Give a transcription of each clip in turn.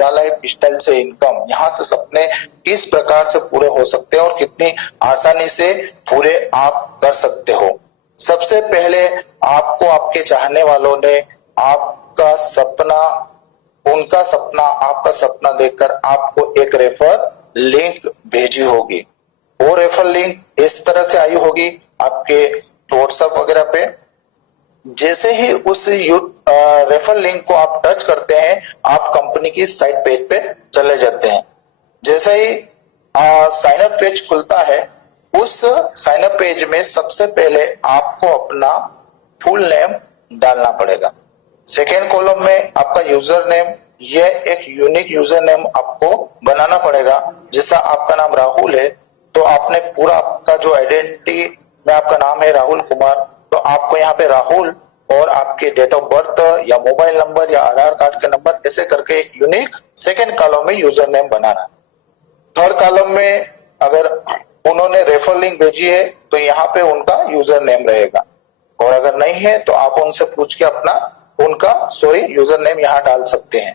Life style से income, यहाँ से सपने किस प्रकार से पूरे हो सकते हैं और कितनी आसानी से पूरे आप कर सकते हो। सबसे पहले आपको आपके चाहने वालों ने आपका सपना, उनका सपना, आपका सपना देखकर आपको एक रेफर लिंक भेजी होगी। वो रेफर लिंक इस तरह से आई होगी आपके व्हाट्सएप वगैरह पे। जैसे ही उस रेफर लिंक को आप टच करते हैं, आप कंपनी की साइट पेज पे चले जाते हैं। जैसे ही साइन अप पेज खुलता है, उस साइन अप पेज में सबसे पहले आपको अपना फुल नेम डालना पड़ेगा। सेकेंड कॉलम में आपका यूजर नेम, यह एक यूनिक यूजर नेम आपको बनाना पड़ेगा। जैसा आपका नाम राहुल है तो आपने पूरा आपका जो आइडेंटिटी में आपका नाम है राहुल कुमार, तो आपको यहाँ पे राहुल और आपके डेट ऑफ बर्थ या मोबाइल नंबर या आधार कार्ड के नंबर ऐसे करके एक यूनिक सेकेंड कॉलम में यूजर नेम बनाना। थर्ड कॉलम में अगर उन्होंने रेफर लिंक भेजी है तो यहाँ पे उनका यूजर नेम रहेगा, और अगर नहीं है तो आप उनसे पूछ के अपना यूजर नेम यहाँ डाल सकते हैं।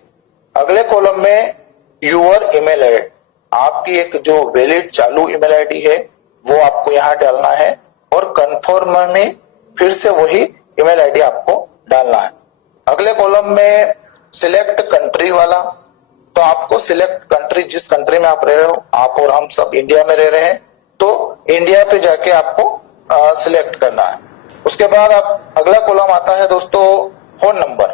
अगले कॉलम में यूर ईमेल आईडी, आपकी एक जो वैलिड चालू ईमेल आईडी है वो आपको यहाँ डालना है, और कंफर्म में फिर से वही ईमेल आईडी आपको डालना है। अगले कॉलम में सिलेक्ट कंट्री वाला, तो आपको सिलेक्ट कंट्री, जिस कंट्री में आप रह रहे हो, आप और हम सब इंडिया में रह रहे हैं तो इंडिया पे जाके आपको सिलेक्ट करना है। उसके बाद आप अगला कॉलम आता है दोस्तों फोन नंबर,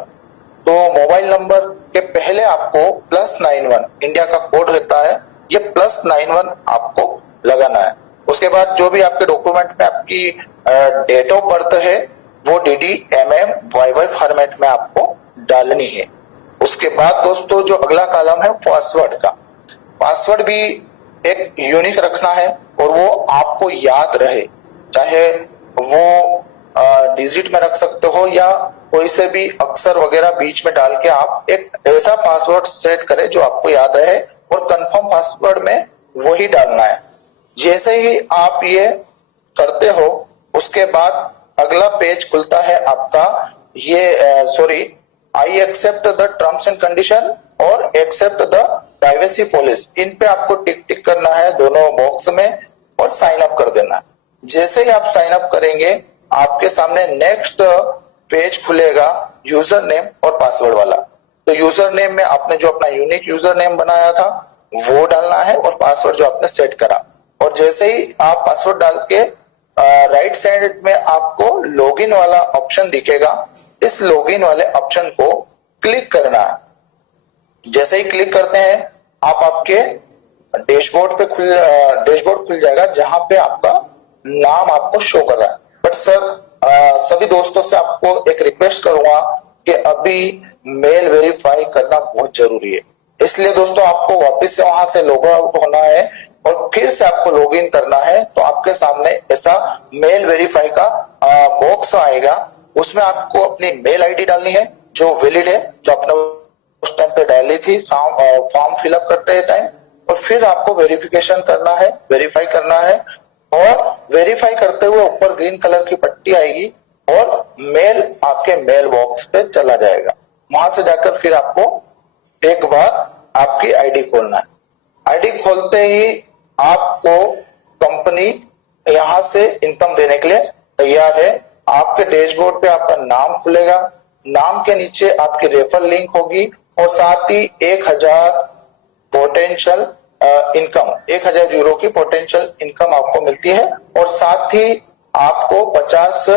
तो मोबाइल नंबर के पहले आपको +91 इंडिया का कोड होता है, ये +91 आपको लगाना है। उसके बाद जो भी आपके डॉक्यूमेंट में आपकी डेट ऑफ बर्थ है वो DD MM YY फॉर्मेट में आपको डालनी है। उसके बाद दोस्तों जो अगला कॉलम है पासवर्ड का, पासवर्ड भी एक यूनिक रखना है और वो आपको याद रहे, चाहे वो डिजिट में रख सकते हो या कोई से भी अक्षर वगैरह बीच में डाल के आप एक ऐसा पासवर्ड सेट करें जो आपको याद रहे, और कंफर्म पासवर्ड में वही डालना है। जैसे ही आप ये करते हो उसके बाद अगला पेज खुलता है आपका, ये I accept the terms and condition और एक्सेप्ट द प्राइवेसी पॉलिसी, इन पे आपको टिक टिक करना है दोनों बॉक्स में और साइन अप कर देना है। जैसे ही आप साइन अप करेंगे आपके सामने नेक्स्ट पेज खुलेगा यूजर नेम और पासवर्ड वाला। तो यूजर नेम में आपने जो अपना यूनिक यूजर नेम बनाया था वो डालना है और पासवर्ड जो आपने सेट करा, और जैसे ही आप पासवर्ड डाल के राइट साइड में आपको लॉगिन वाला ऑप्शन दिखेगा, इस लॉगिन वाले ऑप्शन को क्लिक करना है। जैसे ही क्लिक करते हैं आप आपके डैशबोर्ड खुल जाएगा जहां पे आपका नाम आपको शो कर रहा है। बट सर सभी दोस्तों से आपको एक रिक्वेस्ट करूंगा कि अभी मेल वेरीफाई करना बहुत जरूरी है, इसलिए दोस्तों आपको वापस से वहां से लॉग आउट होना है और फिर से आपको लॉग इन करना है। तो आपके सामने ऐसा मेल वेरीफाई का बॉक्स आएगा, उसमें आपको अपनी मेल आईडी डालनी है जो वैलिड है, जो आपने उस टाइम पे डाली थी फॉर्म फिलअप करते टाइम, और फिर आपको वेरिफिकेशन करना है, वेरीफाई करना है, और वेरीफाई करते हुए ऊपर ग्रीन कलर की पट्टी आएगी और मेल आपके मेल बॉक्स पे चला जाएगा। वहां से जाकर फिर आपको एक बार आपकी आईडी खोलना है। आईडी खोलते ही आपको कंपनी यहां से इनकम देने के लिए तैयार है। आपके डैशबोर्ड पे आपका नाम खुलेगा, नाम के नीचे आपकी रेफर लिंक होगी और साथ ही 1000 पोटेंशियल इनकम, 1000 यूरो की पोटेंशियल इनकम आपको मिलती है, और साथ ही आपको 50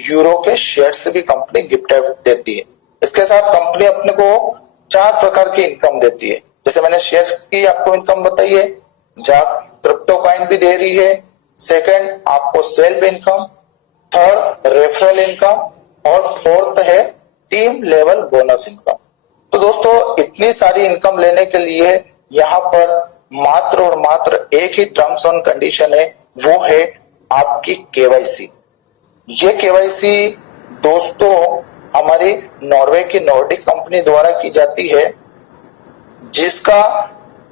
यूरो के शेयर्स भी कंपनी गिफ्ट देती है। इसके साथ कंपनी अपने को 4 प्रकार की इनकम देती है, जैसे मैंने शेयर्स की आपको इनकम बताई है, जहां क्रिप्टो कॉइन भी दे रही है, सेकंड आपको self income, third referral income, और फोर्थ है टीम लेवल बोनस इनकम। तो दोस्तों इतनी सारी इनकम लेने के लिए यहाँ पर मात्र और मात्र एक ही टर्म्स एंड कंडीशन है, वो है आपकी केवाईसी। ये केवाईसी दोस्तों हमारी नॉर्वे की नॉर्डिक कंपनी द्वारा की जाती है, जिसका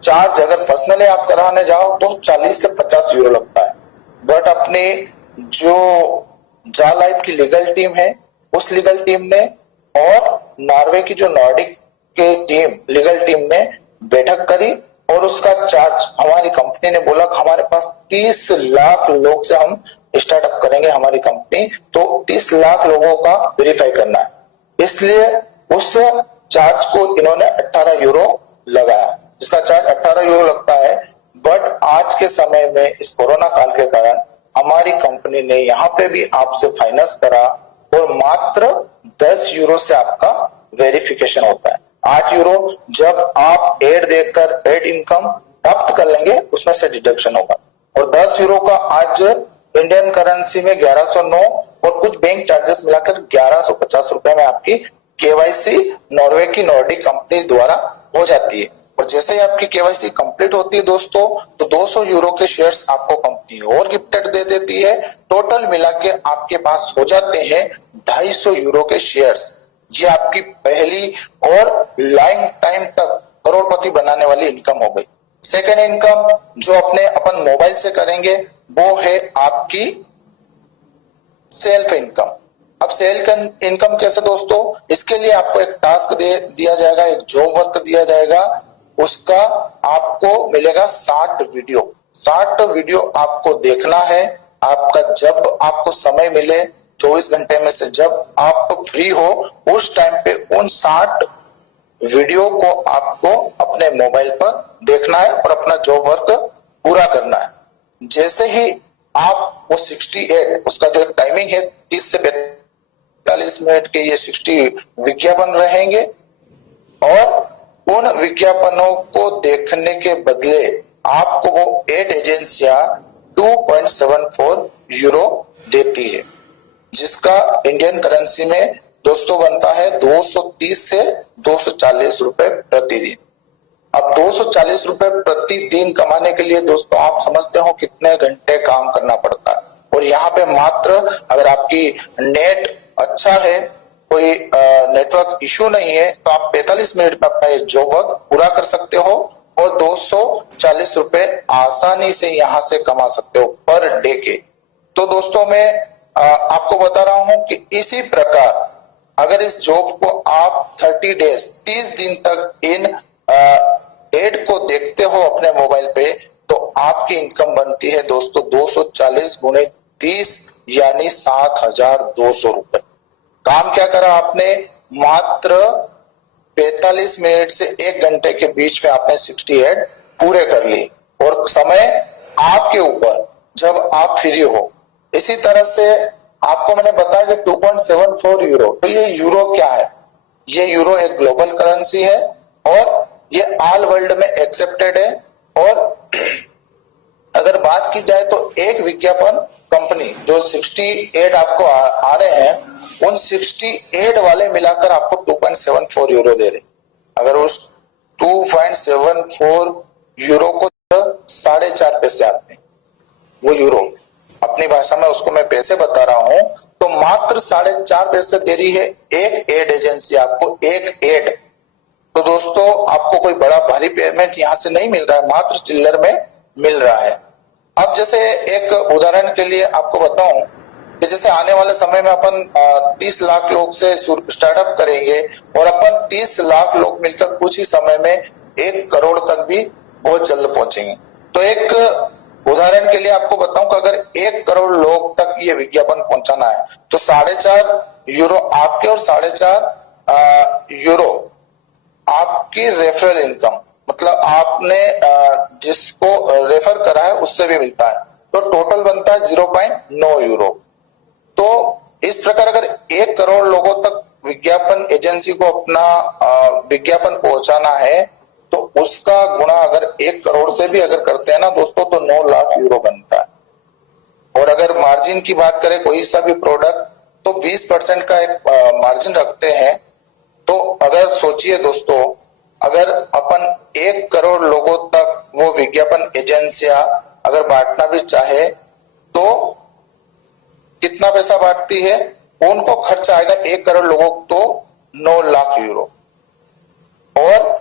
चार्ज अगर पर्सनली आप कराने जाओ तो 40 से 50 यूरो लगता है। बट अपने जो जा लाइफ की लीगल टीम है, उस लीगल टीम ने और नॉर्वे की जो नॉर्डिक की टीम लीगल टीम ने बैठक करी और उसका चार्ज हमारी कंपनी ने बोला कि हमारे पास 30 लाख लोग से हम स्टार्टअप करेंगे हमारी कंपनी, तो 30 लाख लोगों का वेरीफाई करना है, इसलिए उस चार्ज को इन्होंने 18 यूरो लगाया, जिसका चार्ज 18 यूरो लगता है। बट आज के समय में इस कोरोना काल के कारण हमारी कंपनी ने यहाँ पे भी आपसे फाइनेंस करा और मात्र 10 यूरो से आपका वेरिफिकेशन होता है। 8 यूरो जब आप एड देकर एड इनकम प्राप्त कर लेंगे उसमें से डिडक्शन होगा, और 10 यूरो का आज इंडियन करेंसी में 1109 और कुछ बैंक चार्जेस मिलाकर 1150 रुपए में आपकी केवाईसी नॉर्वे की नॉर्डिक कंपनी द्वारा हो जाती है। और जैसे ही आपकी केवाईसी कंप्लीट होती है दोस्तों, तो 200 यूरो के शेयर्स आपको कंपनी और गिफ्टेड दे देती है। टोटल मिला के आपके पास हो जाते हैं 250 यूरो के शेयर्स। ये आपकी पहली और लाइफ टाइम तक करोड़पति बनाने वाली इनकम हो गई। सेकेंड इनकम जो अपने अपन मोबाइल से करेंगे वो है आपकी सेल्फ इनकम। अब सेल्फ इनकम कैसे दोस्तों, इसके लिए आपको एक टास्क दिया जाएगा, एक जॉब वर्क दिया जाएगा, उसका आपको मिलेगा 60 वीडियो। 60 वीडियो आपको देखना है। आपका जब आपको समय मिले 24 घंटे में से जब आप फ्री हो उस टाइम पे उन 60 वीडियो को आपको अपने मोबाइल पर देखना है और अपना जॉब वर्क पूरा करना है। जैसे ही आप वो 68 उसका जो टाइमिंग है 30 से 45 मिनट के ये 60 विज्ञापन रहेंगे और उन विज्ञापनों को देखने के बदले आपको वो एड एजेंसियां 2.74 यूरो देती है, जिसका इंडियन करेंसी में दोस्तों बनता है 230 से 240 रुपए प्रतिदिन। अब 240 रुपए प्रतिदिन कमाने के लिए दोस्तों आप समझते हो कितने घंटे काम करना पड़ता है। और यहाँ पे मात्र अगर आपकी नेट अच्छा है, कोई नेटवर्क इश्यू नहीं है, तो आप 45 मिनट में अपना ये जॉब वर्क पूरा कर सकते हो और 240 रुपए आसानी से यहाँ से कमा सकते हो पर डे के। तो दोस्तों मैं आपको बता रहा हूं कि इसी प्रकार अगर इस जॉब को आप 30 डेज 30 दिन तक इन एड को देखते हो अपने मोबाइल पे, तो आपकी इनकम बनती है दोस्तों 240 गुणे 30 यानी 7,200 रुपए। काम क्या करा आपने, मात्र 45 मिनट से 1 घंटे के बीच में आपने 60 एड पूरे कर लिए और समय आपके ऊपर जब आप फ्री हो। इसी तरह से आपको मैंने बताया कि 2.74 यूरो, तो ये यूरो क्या है, ये यूरो एक ग्लोबल करेंसी है और ये ऑल वर्ल्ड में एक्सेप्टेड है। और अगर बात की जाए तो एक विज्ञापन कंपनी जो 68 आपको आ रहे हैं उन 68 वाले मिलाकर आपको 2.74 यूरो दे रहे। अगर उस 2.74 यूरो को 4.5 पैसे आते हैं, वो यूरो अपनी भाषा में उसको मैं पैसे बता रहा हूं, तो मात्र 4.5 पैसे दे रही है एक एड एजेंसी आपको एक एड। तो दोस्तों आपको कोई बड़ा भारी पेमेंट यहां से नहीं मिल रहा है, मात्र चिल्लर में मिल रहा है। अब जैसे एक उदाहरण के लिए आपको बताऊं कि जैसे आने वाले समय में अपन 30 लाख लोग से स्टार्टअप करेंगे और अपन 30 लाख लोग मिलकर कुछ ही समय में 1 करोड़ तक भी बहुत जल्द पहुंचेंगे। तो एक उदाहरण के लिए आपको बताऊं कि अगर 1 करोड़ लोग तक ये विज्ञापन पहुंचाना है तो 4.5 यूरो आपके और 4.5 यूरो आपकी रेफरल इनकम, मतलब आपने जिसको रेफर करा है उससे भी मिलता है, तो टोटल बनता है 0.9 यूरो। तो इस प्रकार अगर 1 करोड़ लोगों तक विज्ञापन एजेंसी को अपना विज्ञापन पहुंचाना है तो उसका गुणा अगर 1 करोड़ से भी अगर करते हैं ना दोस्तों, तो 9 लाख यूरो बनता है। और अगर मार्जिन की बात करें कोई सा भी प्रोडक्ट, तो 20% का एक मार्जिन रखते हैं। तो अगर सोचिए दोस्तों, अगर अपन 1 करोड़ लोगों तक वो विज्ञापन एजेंसियां अगर बांटना भी चाहे तो कितना पैसा बांटती है, उनको खर्च आएगा 1 करोड़ लोगों को तो 9 लाख यूरो। और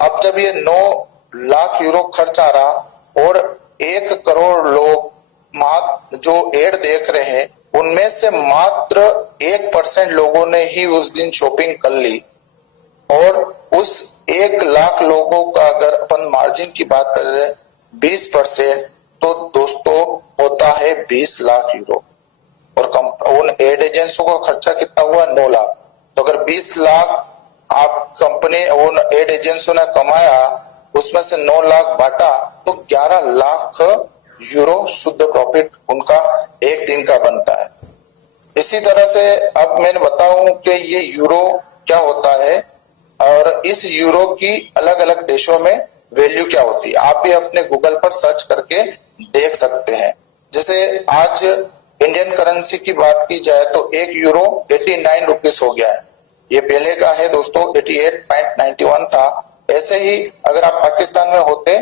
अब जब ये 9 लाख यूरो खर्च आ रहा और 1 करोड़ लोग जो एड देख रहे हैं उनमें से मात्र 1% लोगों ने ही उस दिन शॉपिंग कर ली और उस 1 लाख लोगों का अगर अपन मार्जिन की बात करें 20%, तो दोस्तों होता है 20 लाख यूरो। और उन एड एजेंसियों का खर्चा कितना हुआ? 9 लाख। तो अगर 20 लाख आप कंपनी उन एड एजेंसियों ने कमाया, उसमें से 9 लाख बांटा, तो 11 लाख यूरो शुद्ध प्रॉफिट उनका एक दिन का बनता है। इसी तरह से अब मैंने बताऊं कि ये यूरो क्या होता है और इस यूरो की अलग अलग देशों में वैल्यू क्या होती है, आप भी अपने गूगल पर सर्च करके देख सकते हैं। जैसे आज इंडियन करेंसी की बात की जाए तो 1 यूरो 89 रुपीज हो गया है। ये पहले का है दोस्तों 88.91 था। ऐसे ही अगर आप पाकिस्तान में होते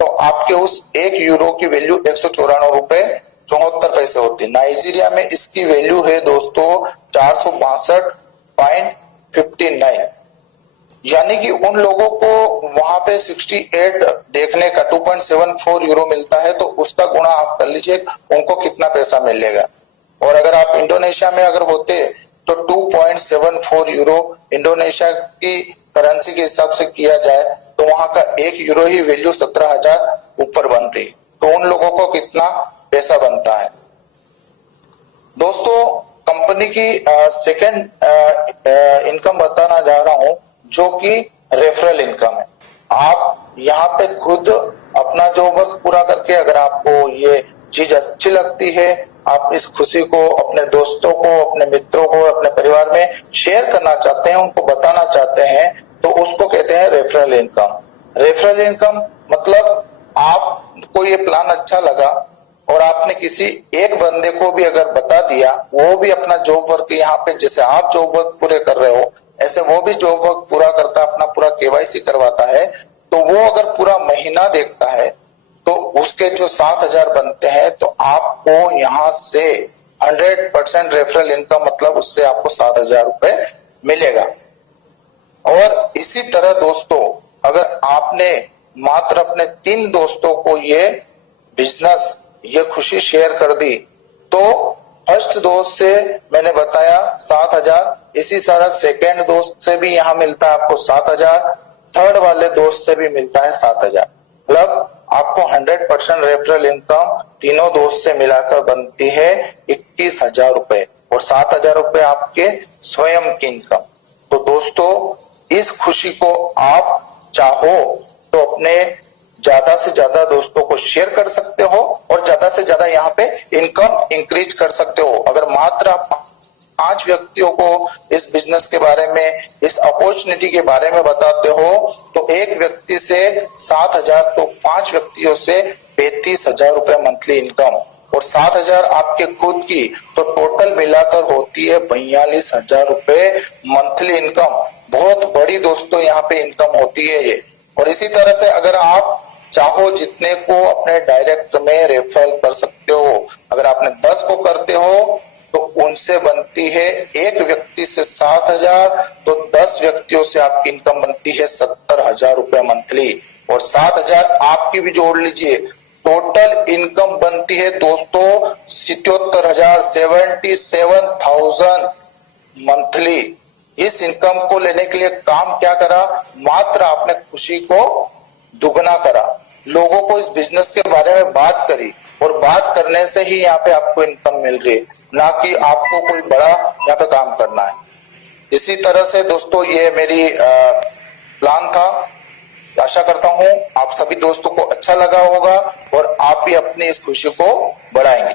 तो आपके उस 1 यूरो की वैल्यू 194 रुपए 74 पैसे होती। नाइजीरिया में इसकी वैल्यू है दोस्तों 462.59, यानी कि उन लोगों को वहां पे 68 देखने का 2.74 यूरो मिलता है, तो उसका गुणा आप कर लीजिए उनको कितना पैसा मिलेगा। और अगर आप इंडोनेशिया में अगर होते तो 2.74 यूरो इंडोनेशिया की करेंसी के हिसाब से किया जाए तो वहां का 1 यूरो ही वैल्यू 17,000 ऊपर बन रही, तो उन लोगों को कितना पैसा बनता है। दोस्तों कंपनी की सेकंड इनकम बताना जा रहा हूं, जो कि रेफरल इनकम है। आप यहाँ पे खुद अपना जो वर्क पूरा करके अगर आपको ये चीज अच्छी लगती है, आप इस खुशी को अपने दोस्तों को, अपने मित्रों को, अपने परिवार में शेयर करना चाहते हैं, उनको बताना चाहते हैं, तो उसको कहते हैं रेफरल इनकम। रेफरल इनकम मतलब आपको ये प्लान अच्छा लगा और आपने किसी एक बंदे को भी अगर बता दिया, वो भी अपना जॉब वर्क यहाँ पे जैसे आप जॉब वर्क पूरे कर रहे हो ऐसे वो भी जॉब वर्क पूरा करता है, अपना पूरा केवाईसी करवाता है, तो वो अगर पूरा महीना देखता है तो उसके जो 7,000 बनते हैं, तो आपको यहाँ से 100% रेफरल इनकम मतलब उससे आपको 7,000 रुपए मिलेगा। और इसी तरह दोस्तों अगर आपने मात्र अपने 3 दोस्तों को ये बिजनेस ये खुशी शेयर कर दी, तो फर्स्ट दोस्त से मैंने बताया 7,000, इसी तरह सेकेंड दोस्त से भी यहाँ मिलता है आपको 7,000, थर्ड वाले दोस्त से भी मिलता है 7,000। मतलब आपको 100% रेफरल इनकम तीनों दोस्त से मिलाकर बनती है 21,000 रुपए, और 7,000 रुपए आपके स्वयं की इनकम। तो दोस्तों इस खुशी को आप चाहो तो अपने ज्यादा से ज्यादा दोस्तों को शेयर कर सकते हो और ज्यादा से ज्यादा यहाँ पे इनकम इंक्रीज कर सकते हो। अगर मात्र आप 5 व्यक्तियों को इस बिजनेस के बारे में, इस अपॉर्चुनिटी के बारे में बताते हो, तो एक व्यक्ति से 7,000, तो 5 व्यक्तियों से 35,000 रुपए मंथली इनकम, और 7,000 आपके खुद की, तो टोटल मिलाकर होती है 42,000 रुपए मंथली इनकम। बहुत बड़ी दोस्तों यहाँ पे इनकम होती है ये। और इसी तरह से अगर आप चाहो जितने को अपने डायरेक्ट में रेफरल कर सकते हो। अगर आपने 10 को करते हो तो उनसे बनती है एक व्यक्ति से 7,000, तो 10 व्यक्तियों से आपकी इनकम बनती है 70,000 रुपए मंथली, और 7,000 आपकी भी जोड़ लीजिए, टोटल इनकम बनती है दोस्तों 77,000, 77,000 मंथली। इस इनकम को लेने के लिए काम क्या करा? मात्र आपने खुशी को दुगना करा, लोगों को इस बिजनेस के बारे में बात करी, और बात करने से ही यहाँ पे आपको इनकम मिल रही है, ना कि आपको कोई बड़ा यहाँ पे काम करना है। इसी तरह से दोस्तों ये मेरी प्लान था। आशा करता हूँ आप सभी दोस्तों को अच्छा लगा होगा और आप भी अपनी इस खुशी को बढ़ाएंगे।